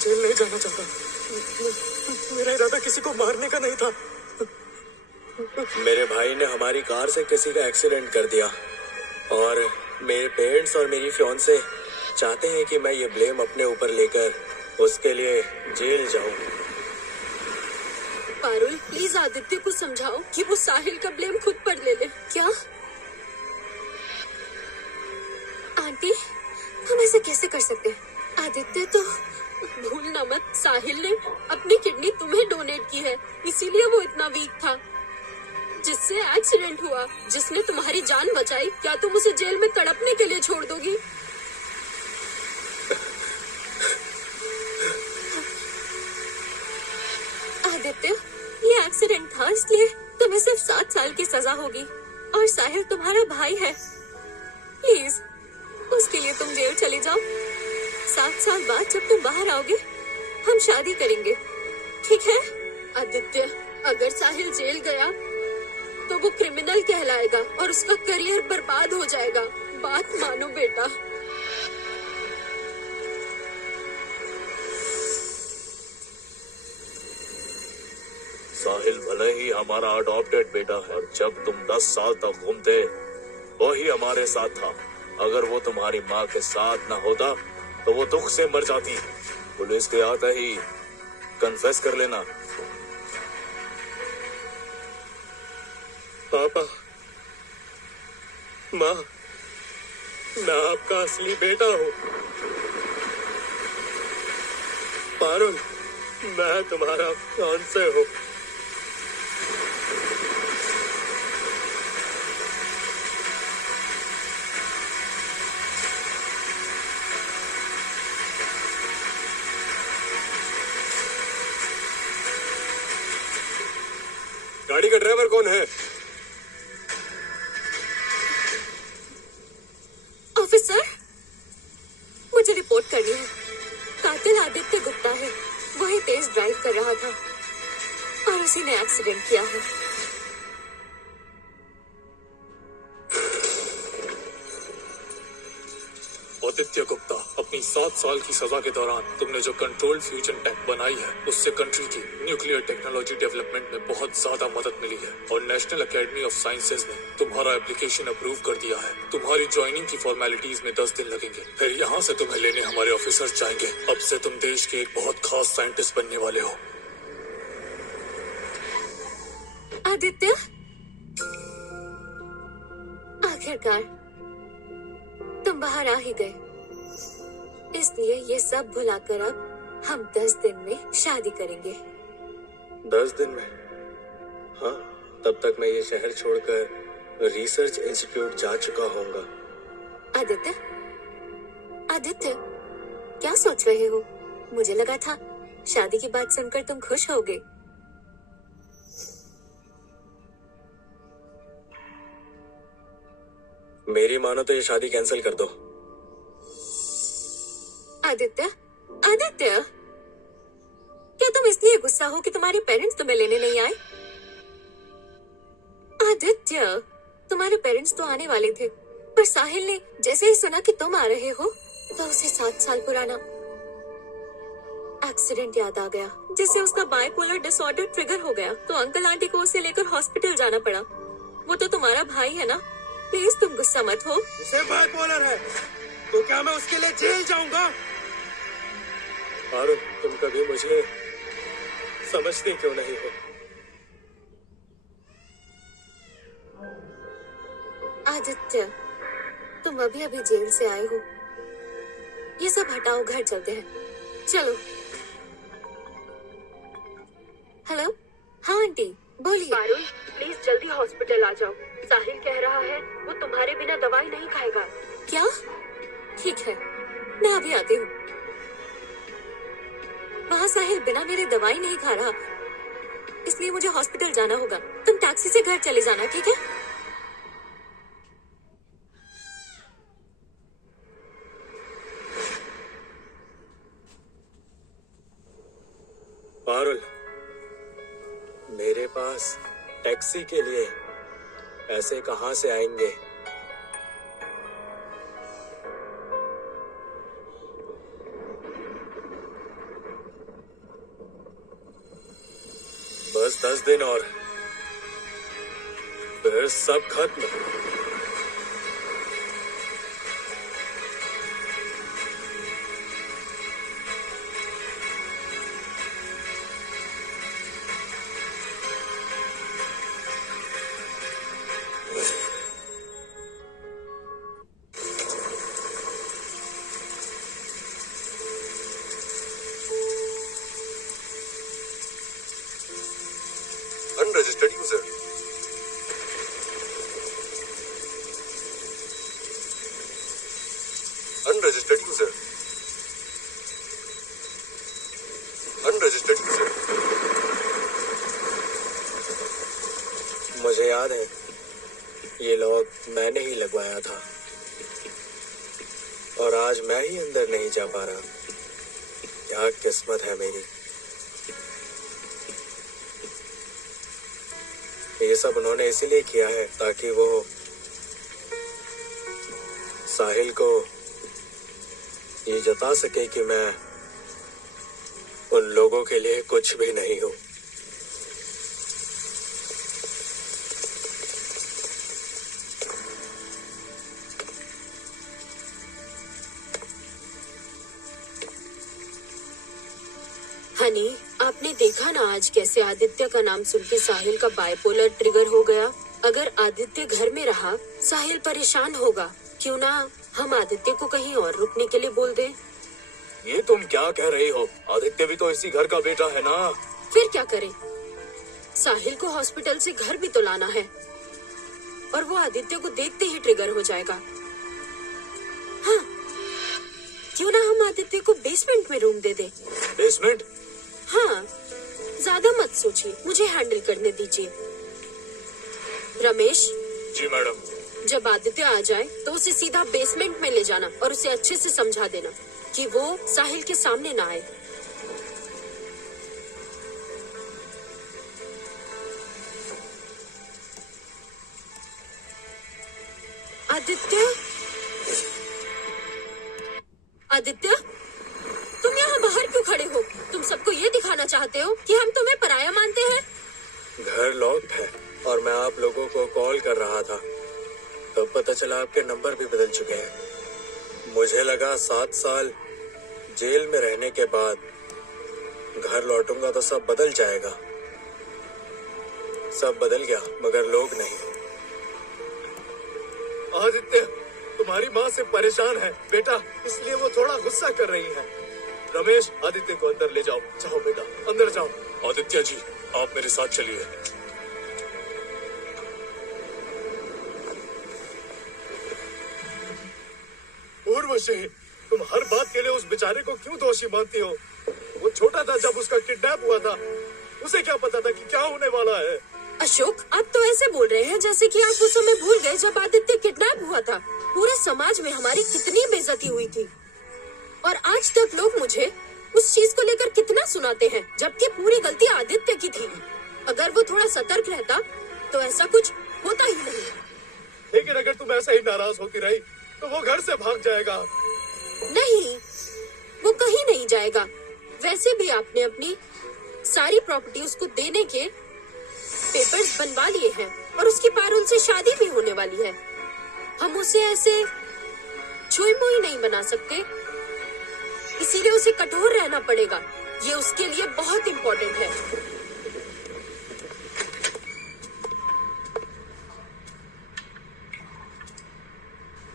Jail नहीं जाना चाहता। मेरा इरादा किसी को मारने का नहीं था। मेरे भाई ने हमारी कार से किसी का एक्सीडेंट कर दिया और मेरे पेरेंट्स और मेरी फियांसे चाहते हैं कि मैं ये ब्लेम अपने ऊपर लेकर उसके लिए जेल जाऊं। पारुल, प्लीज आदित्य को समझाओ कि वो साहिल का ब्लेम खुद पर ले ले। क्या आंटी, हम ऐसे कैसे कर सकते हैं? आदित्य तो भूलना मत, साहिल ने अपनी किडनी तुम्हें डोनेट की है, इसीलिए वो इतना वीक था जिससे एक्सीडेंट हुआ, जिसने तुम्हारी जान बचाई। क्या तुम उसे जेल में तड़पने के लिए छोड़ दोगी? आदित्य, ये एक्सीडेंट था, इसलिए तुम्हें सिर्फ 7 साल की सजा होगी और साहिल तुम्हारा भाई है। प्लीज उसके लिए तुम जेल चले जाओ। 7 साल बाद जब तुम बाहर आओगे हम शादी करेंगे, ठीक है? आदित्य, अगर साहिल जेल गया तो वो क्रिमिनल कहलाएगा और उसका करियर बर्बाद हो जाएगा। बात मानो बेटा। साहिल भले ही हमारा अडॉप्टेड बेटा है, जब तुम 10 साल तक घूमते वही हमारे साथ था। अगर वो तुम्हारी माँ के साथ ना होता तो वो दुख से मर जाती। पुलिस के आते ही कन्फेस कर लेना। पापा, माँ, मैं आपका असली बेटा हूँ। पारुल, मैं तुम्हारा फियांसे हूँ। गाड़ी का ड्राइवर कौन है? ऑफिसर, मुझे रिपोर्ट करनी है। कातिल आदित्य गुप्ता है, वही तेज ड्राइव कर रहा था और उसी ने एक्सीडेंट किया है। आदित्य गुप्ता, अपनी 7 साल की सजा के दौरान तुमने जो कंट्रोल्ड फ्यूजन टैंक बनाई है उससे कंट्री की न्यूक्लियर टेक्नोलॉजी डेवलपमेंट में बहुत ज्यादा मदद मिली है और नेशनल एकेडमी ऑफ साइंसेज ने तुम्हारा एप्लीकेशन अप्रूव कर दिया है। तुम्हारी ज्वाइनिंग की फॉर्मेलिटीज में 10 दिन लगेंगे, फिर यहाँ से तुम्हें लेने हमारे ऑफिसर जाएंगे। अब से तुम देश के एक बहुत खास साइंटिस्ट बनने वाले हो। आदित्य, आखिरकार तुम बाहर आ ही गए, इसलिए ये सब भुलाकर अब हम 10 दिन में शादी करेंगे। 10 दिन में? हाँ, तब तक मैं ये शहर छोड़कर रिसर्च इंस्टीट्यूट जा चुका होऊंगा। आदित्य, आदित्य, क्या सोच रहे हो? मुझे लगा था शादी की बात सुनकर तुम खुश होगे। मेरी मानो तो ये शादी कैंसिल कर दो। आदित्य, आदित्य, क्या तुम इसलिए गुस्सा हो कि तुम्हारे पेरेंट्स तुम्हें लेने नहीं आए? आदित्य, तुम्हारे पेरेंट्स तो आने वाले थे, पर साहिल ने जैसे ही सुना कि तुम आ रहे हो तो उसे 7 साल पुराना एक्सीडेंट याद आ गया, जिससे उसका बाइपोलर डिसऑर्डर ट्रिगर हो गया। तो अंकल आंटी को उसे लेकर हॉस्पिटल जाना पड़ा। वो तो तुम्हारा भाई है ना, प्लीज तुम गुस्सा मत हो। उसे बाइपोलर है तो क्या मैं उसके लिए जेल जाऊंगा? पारुल, तुम कभी मुझे समझते क्यों नहीं हो? आदित्य, तुम अभी अभी जेल से आए हो, ये सब हटाओ, घर चलते हैं, चलो। हेलो, हाँ आंटी, बोलिए। पारुल, प्लीज जल्दी हॉस्पिटल आ जाओ। साहिल कह रहा है वो तुम्हारे बिना दवाई नहीं खाएगा। क्या? ठीक है, मैं अभी आती हूँ। वहाँ साहिल बिना मेरे दवाई नहीं खा रहा, इसलिए मुझे हॉस्पिटल जाना होगा। तुम टैक्सी से घर चले जाना, ठीक है? पारुल, मेरे पास टैक्सी के लिए पैसे कहाँ से आएंगे? दिन और फिर सब खत्म। Unregistered user. Unregistered user. Unregistered user. मुझे याद है, ये लॉक मैंने ही लगवाया था और आज मैं ही अंदर नहीं जा पा रहा। क्या किस्मत है मेरी। ये सब उन्होंने इसीलिए किया है ताकि वो साहिल को ये जता सके कि मैं उन लोगों के लिए कुछ भी नहीं हूं। हनी, आपने देखा ना आज कैसे आदित्य का नाम सुन के साहिल का बाइपोलर ट्रिगर हो गया। अगर आदित्य घर में रहा, साहिल परेशान होगा। क्यों ना हम आदित्य को कहीं और रुकने के लिए बोल दें? ये तुम क्या कह रही हो? आदित्य भी तो इसी घर का बेटा है ना। फिर क्या करें? साहिल को हॉस्पिटल से घर भी तो लाना है और वो आदित्य को देखते ही ट्रिगर हो जाएगा। हाँ, क्यों ना हम आदित्य को बेसमेंट में रूम दे दें? बेसमेंट? हाँ, ज्यादा मत सोचिए, मुझे हैंडल करने दीजिए। रमेश, जी मैडम। जब आदित्य आ जाए तो उसे सीधा बेसमेंट में ले जाना और उसे अच्छे से समझा देना कि वो साहिल के सामने ना आए। आदित्य, आदित्य, तुम यहाँ बाहर क्यों खड़े हो? तुम सबको ये दिखाना चाहते हो कि हम तुम्हें पराया मानते हैं? घर लॉक्ड है और मैं आप लोगों को कॉल कर रहा था, तब पता चला आपके नंबर भी बदल चुके हैं। मुझे लगा 7 साल जेल में रहने के बाद घर लौटूंगा तो सब बदल जाएगा। सब बदल गया मगर लोग नहीं। आदित्य तुम्हारी माँ से परेशान है बेटा, इसलिए वो थोड़ा गुस्सा कर रही है। रमेश, आदित्य को अंदर ले जाओ। जाओ बेटा, अंदर जाओ। आदित्य जी, आप मेरे साथ चलिए। उर्वशी, तुम हर बात के लिए उस बेचारे को क्यों दोषी मानती हो? वो छोटा था जब उसका किडनैप हुआ था, उसे क्या पता था कि क्या होने वाला है? अशोक, आप तो ऐसे बोल रहे हैं जैसे कि आप उस समय भूल गए जब आदित्य किडनैप हुआ था। पूरे समाज में हमारी कितनी बेइज्जती हुई थी और आज तक लोग मुझे उस चीज को लेकर कितना सुनाते हैं, जबकि पूरी गलती आदित्य की थी। अगर वो थोड़ा सतर्क रहता तो ऐसा कुछ होता ही नहीं। लेकिन अगर तुम ऐसे ही नाराज होती रही तो वो घर से भाग जाएगा। नहीं, वो कहीं नहीं जाएगा। वैसे भी आपने अपनी सारी प्रॉपर्टी उसको देने के पेपर्स बनवा लिए हैं और उसकी पारुल से शादी भी होने वाली है। हम उसे ऐसे छुई मुई नहीं बना सकते, इसीलिए उसे कठोर रहना पड़ेगा। ये उसके लिए बहुत इम्पोर्टेंट है।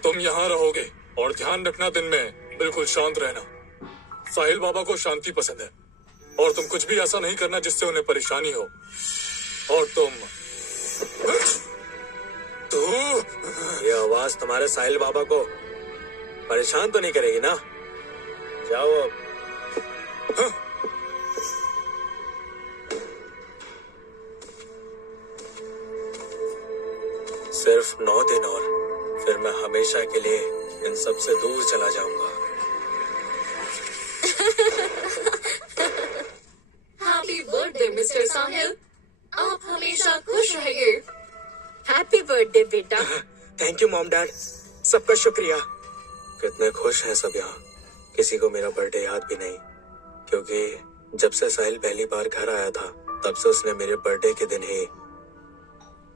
तुम यहाँ रहोगे और ध्यान रखना, दिन में बिल्कुल शांत रहना। साहिल बाबा को शांति पसंद है और तुम कुछ भी ऐसा नहीं करना जिससे उन्हें परेशानी हो। और तुम ये आवाज तुम्हारे साहिल बाबा को परेशान तो नहीं करेगी ना? जाओ अब। सिर्फ 9 दिन और फिर मैं हमेशा के लिए इन सब से दूर चला जाऊंगा। हैप्पी बर्थडे मिस्टर साहिल, आप हमेशा खुश रहिए। हैप्पी बर्थडे बेटा। थैंक यू मॉम डैड, सबका शुक्रिया। कितने खुश हैं सब यहाँ। किसी को मेरा बर्थडे याद भी नहीं, क्योंकि जब से साहिल पहली बार घर आया था तब से उसने मेरे बर्थडे के दिन ही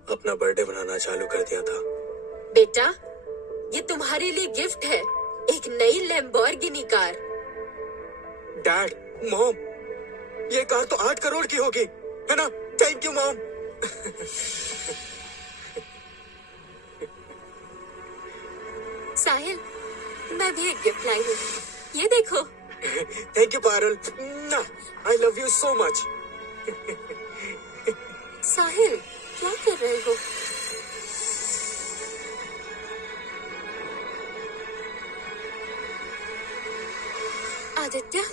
अपना बर्थडे बनाना चालू कर दिया था। बेटा, ये तुम्हारे लिए गिफ्ट है, एक नई लैम्बोर्गिनी कार। डैड, मॉम, ये कार तो 8 करोड़ की होगी, है ना? Thank you mom. साहिल, मैं भी एक गिफ्ट लाई हूँ, ये देखो। Thank you Parul, I love you so much. Sahil, क्या कर रहे हो? आदित्य,